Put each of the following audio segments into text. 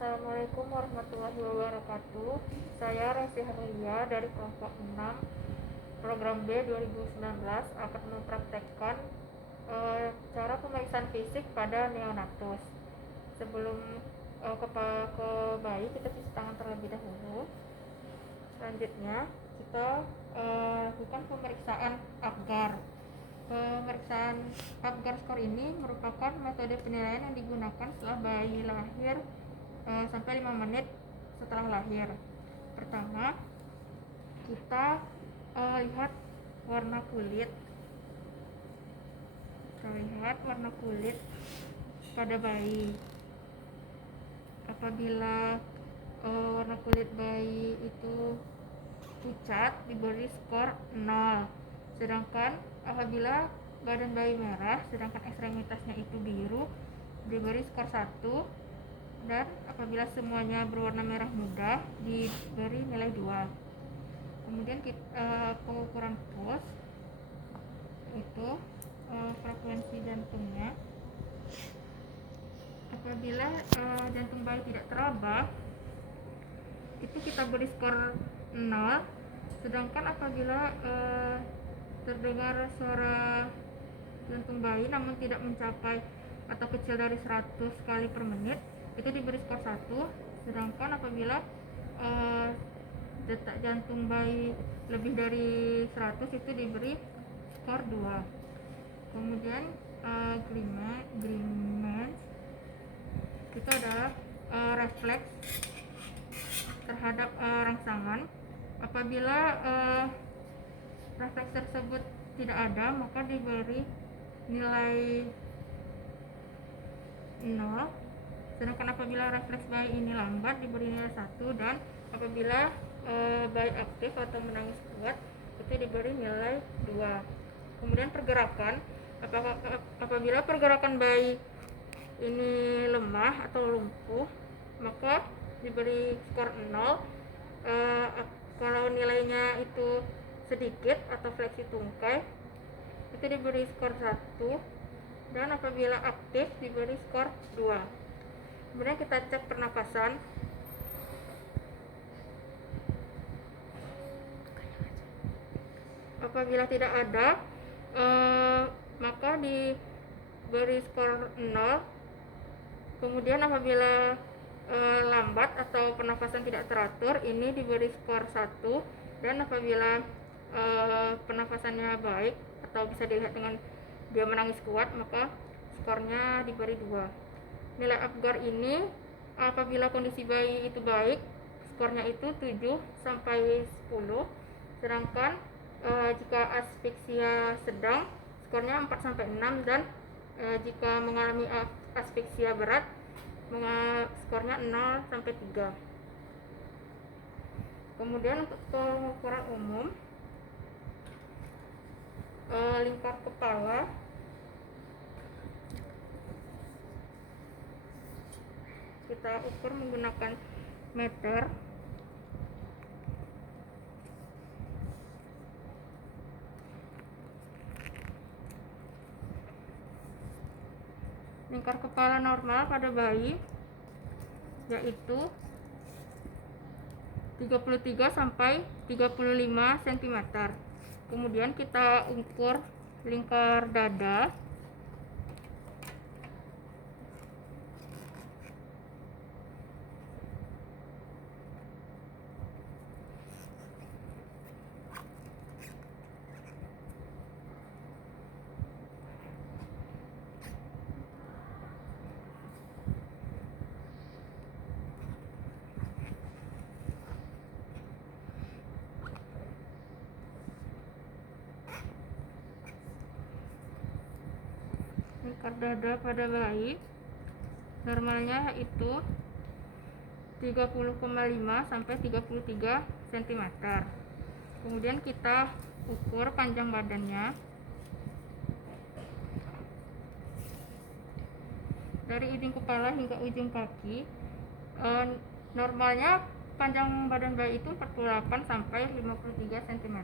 Assalamualaikum warahmatullahi wabarakatuh. Saya Resi Harlia dari kelompok 6 program B 2019 akan mempraktekkan cara pemeriksaan fisik pada neonatus. Sebelum ke bayi, kita cuci tangan terlebih dahulu. Selanjutnya kita lakukan pemeriksaan Apgar. Pemeriksaan Apgar skor ini merupakan metode penilaian yang digunakan setelah bayi lahir sampai 5 menit setelah lahir. Pertama, kita lihat warna kulit. Pada bayi. Apabila warna kulit bayi itu pucat, diberi skor 0. Sedangkan apabila badan bayi merah, sedangkan ekstremitasnya itu biru, diberi skor 1. Dan apabila semuanya berwarna merah muda, diberi nilai 2. Kemudian pengukuran puls itu frekuensi jantungnya. Apabila jantung bayi tidak teraba, itu kita beri skor 0. Sedangkan apabila terdengar suara jantung bayi namun tidak mencapai atau kecil dari 100 kali per menit, itu diberi skor 1. Sedangkan apabila detak jantung bayi lebih dari 100, itu diberi skor 2. Kemudian Grimmans itu adalah refleks terhadap rangsangan. Apabila refleks tersebut tidak ada, maka diberi nilai 0. Sedangkan apabila refleks bayi ini lambat, diberi nilai 1. Dan apabila bayi aktif atau menangis kuat, itu diberi nilai 2. Kemudian pergerakan, apabila pergerakan bayi ini lemah atau lumpuh, maka diberi skor 0. Kalau nilainya itu sedikit atau fleksi tungkai, itu diberi skor 1. Dan apabila aktif, diberi skor 2. Kemudian kita cek pernapasan. Apabila tidak ada, maka diberi skor 0. Kemudian apabila lambat atau pernapasan tidak teratur, ini diberi skor 1. Dan apabila pernapasannya baik atau bisa dilihat dengan dia menangis kuat, maka skornya diberi 2. Nilai Apgar ini apabila kondisi bayi itu baik, skornya itu 7 sampai 10. Sedangkan jika asfiksia sedang, skornya 4 sampai 6. Dan jika mengalami asfiksia berat, skornya 0 sampai 3. Kemudian untuk pengukuran umum, lingkar kepala, kita ukur menggunakan meter. Lingkar kepala normal pada bayi yaitu 33 sampai 35 cm. Kemudian kita ukur lingkar dada. Lingkar dada pada bayi normalnya itu 30,5 sampai 33 cm. Kemudian kita ukur panjang badannya. Dari ujung kepala hingga ujung kaki, normalnya panjang badan bayi itu 48 sampai 53 cm.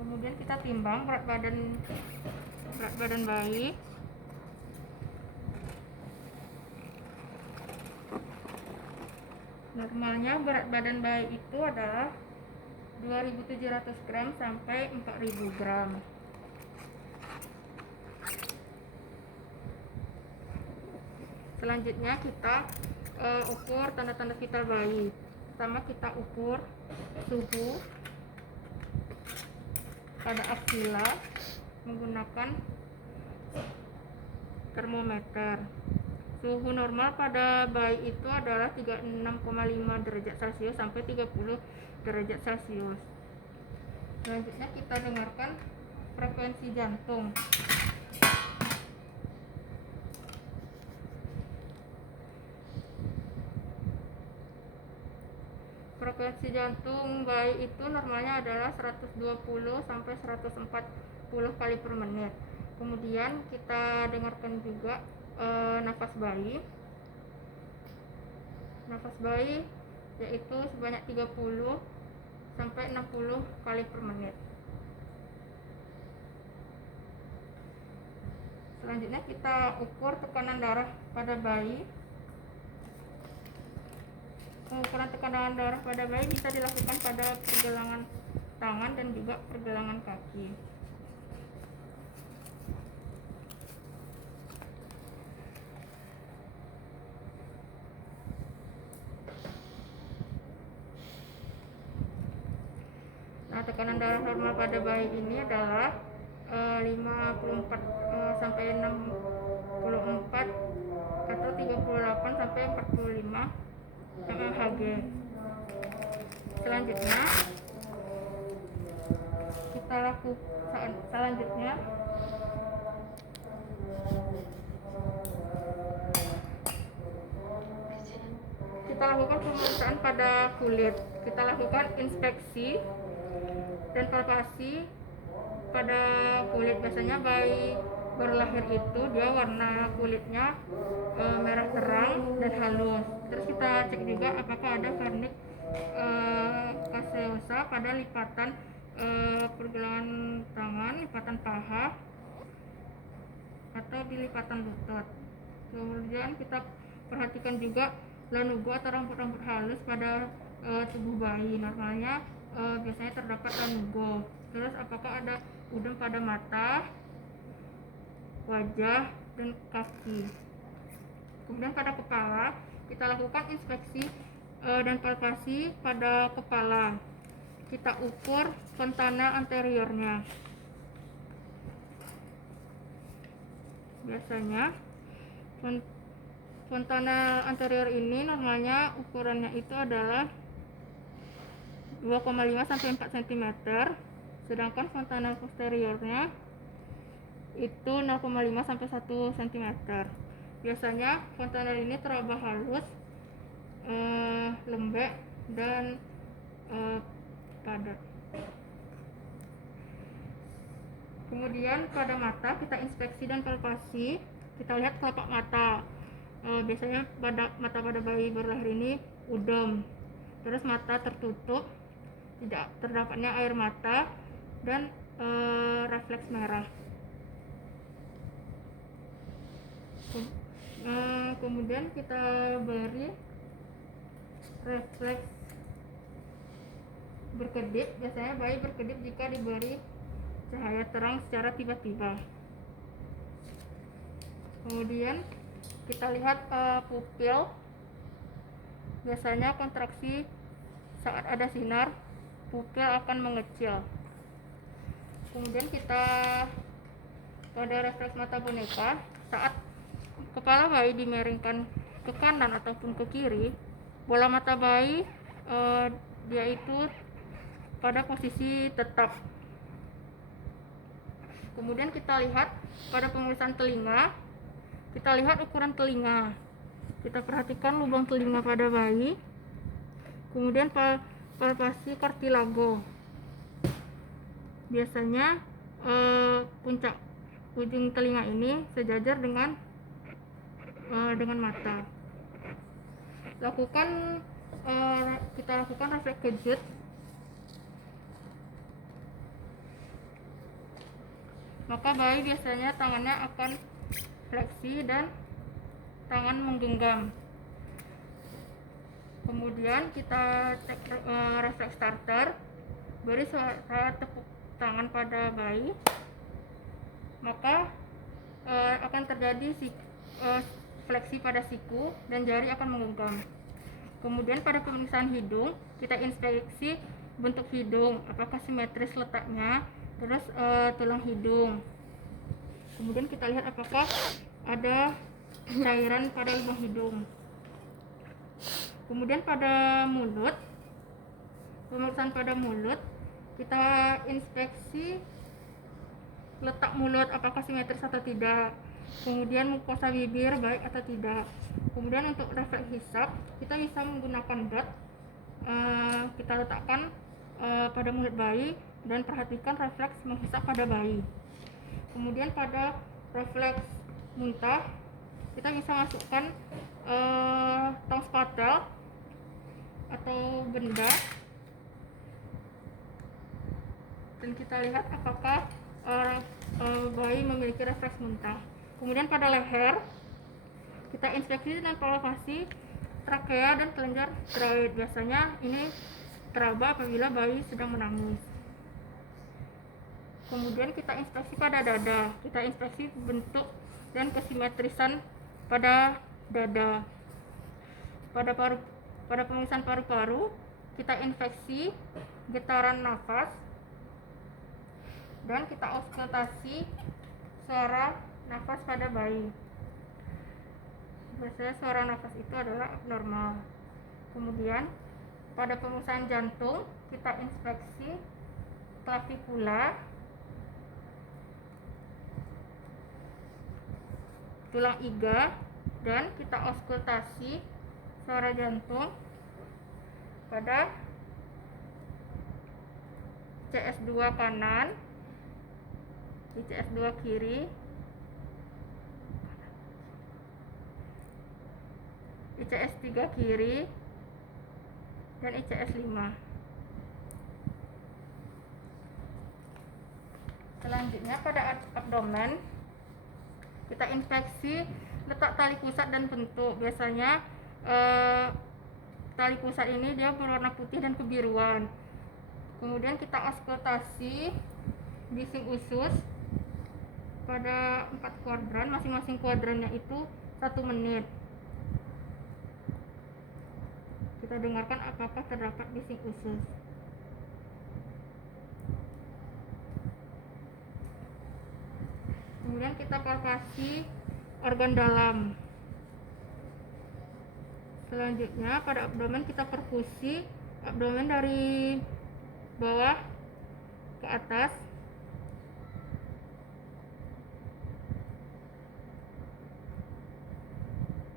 Kemudian kita timbang berat badan bayi. Normalnya berat badan bayi itu adalah 2.700 gram sampai 4.000 gram. Selanjutnya kita ukur tanda-tanda vital bayi. Pertama kita ukur suhu pada aksila menggunakan termometer. Suhu normal pada bayi itu adalah 36,5 derajat Celcius sampai 30 derajat Celcius. Selanjutnya kita dengarkan frekuensi jantung. Frekuensi jantung bayi itu normalnya adalah 120 sampai 140 kali per menit. Kemudian kita dengarkan juga nafas bayi. Nafas bayi yaitu sebanyak 30 sampai 60 kali per menit. Selanjutnya kita ukur tekanan darah pada bayi. Pengukuran tekanan darah pada bayi bisa dilakukan pada pergelangan tangan dan juga pergelangan kaki. Nah, tekanan darah normal pada bayi ini adalah 54 sampai 64 atau 38 sampai 45 mmHg. Selanjutnya kita lakukan pemeriksaan pada kulit. Kita lakukan inspeksi dan palpasi pada kulit. Biasanya bayi baru lahir itu dia warna kulitnya merah terang dan halus. Terus kita cek juga apakah ada vernik caseosa pada lipatan pergelangan tangan, lipatan paha atau di lipatan lutut. Kemudian kita perhatikan juga lanugo atau rambut-rambut halus pada tubuh bayi. Normalnya biasanya terdapat lanugo. Terus apakah ada udem pada mata, wajah, dan kaki. Kemudian pada kepala kita lakukan inspeksi dan palpasi pada kepala. Kita ukur fontana anteriornya. Biasanya fontana anterior ini normalnya ukurannya itu adalah 2,5 sampai 4 cm, sedangkan fontana posteriornya itu 0,5 sampai 1 cm. Biasanya fontana ini teraba halus, lembek, dan padat. Kemudian pada mata kita inspeksi dan palpasi. Kita lihat telapak mata. Biasanya mata pada bayi baru lahir ini udem, terus mata tertutup, tidak terdapatnya air mata, dan refleks merah. Kemudian kita beri refleks berkedip. Biasanya bayi berkedip jika diberi cahaya terang secara tiba-tiba. Kemudian kita lihat pupil. Biasanya kontraksi saat ada sinar, pupil akan mengecil. Kemudian kita pada refleks mata boneka, saat kepala bayi dimiringkan ke kanan ataupun ke kiri, bola mata bayi dia itu pada posisi tetap. Kemudian kita lihat pada pemeriksaan telinga, kita lihat ukuran telinga. Kita perhatikan lubang telinga pada bayi. Kemudian palpasi kartilago. Biasanya puncak ujung telinga ini sejajar dengan mata. Kita lakukan refleks kejut. Maka bayi biasanya tangannya akan fleksi dan tangan menggenggam. Kemudian kita cek refleks starter, beri suara tepuk tangan pada bayi, maka akan terjadi fleksi pada siku dan jari akan menggenggam. Kemudian pada pemeriksaan hidung, kita inspeksi bentuk hidung, apakah simetris letaknya, terus tulang hidung. Kemudian kita lihat apakah ada cairan pada lubang hidung. Kemudian pada mulut, pemeriksaan pada mulut, kita inspeksi letak mulut apakah simetris atau tidak. Kemudian mukosa bibir baik atau tidak. Kemudian untuk refleks hisap, kita bisa menggunakan dot, kita letakkan pada mulut bayi dan perhatikan refleks menghisap pada bayi. Kemudian pada refleks muntah, kita bisa masukkan tong spatel atau benda dan kita lihat apakah bayi memiliki refleks muntah. Kemudian pada leher, kita inspeksi dan palpasi trakea dan kelenjar tiroid. Biasanya ini teraba apabila bayi sedang menangis. Kemudian kita inspeksi pada dada, kita inspeksi bentuk dan kesimetrisan pada dada. Pada pemeriksaan paru-paru, kita inspeksi getaran nafas dan kita auskultasi suara nafas pada bayi. Biasanya suara nafas itu adalah abnormal. Kemudian pada pemeriksaan jantung, kita inspeksi klavikula, tulang iga, dan kita auskultasi suara jantung pada CS2 kanan, ICS2 kiri, ICS3 kiri, dan ICS5. Selanjutnya pada abdomen, kita inspeksi letak tali pusat dan bentuk. Biasanya tali pusat ini dia berwarna putih dan kebiruan. Kemudian kita auskultasi bising usus pada 4 kuadran, masing-masing kuadrannya itu 1 menit. Kita dengarkan apakah terdapat bising usus. Kemudian kita palpasi organ dalam. Selanjutnya pada abdomen kita perkusi abdomen dari bawah ke atas.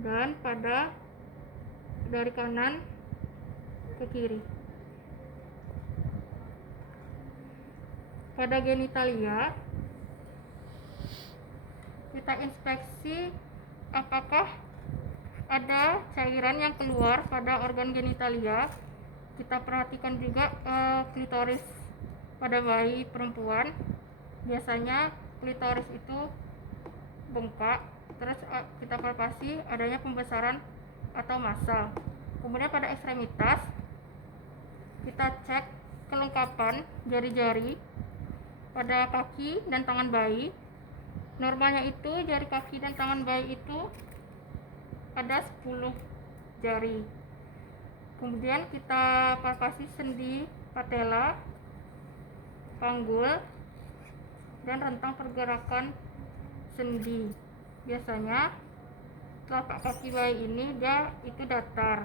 Dan dari kanan ke kiri. Pada genitalia, kita inspeksi apakah ada cairan yang keluar pada organ genitalia. Kita perhatikan juga klitoris pada bayi perempuan. Biasanya klitoris itu bengkak, terus kita palpasi adanya pembesaran atau massa. Kemudian pada ekstremitas, kita cek kelengkapan jari-jari pada kaki dan tangan bayi. Normalnya itu jari kaki dan tangan bayi itu ada 10 jari. Kemudian kita palpasi sendi patella, panggul, dan rentang pergerakan sendi. Biasanya telapak kaki bayi ini dia itu datar.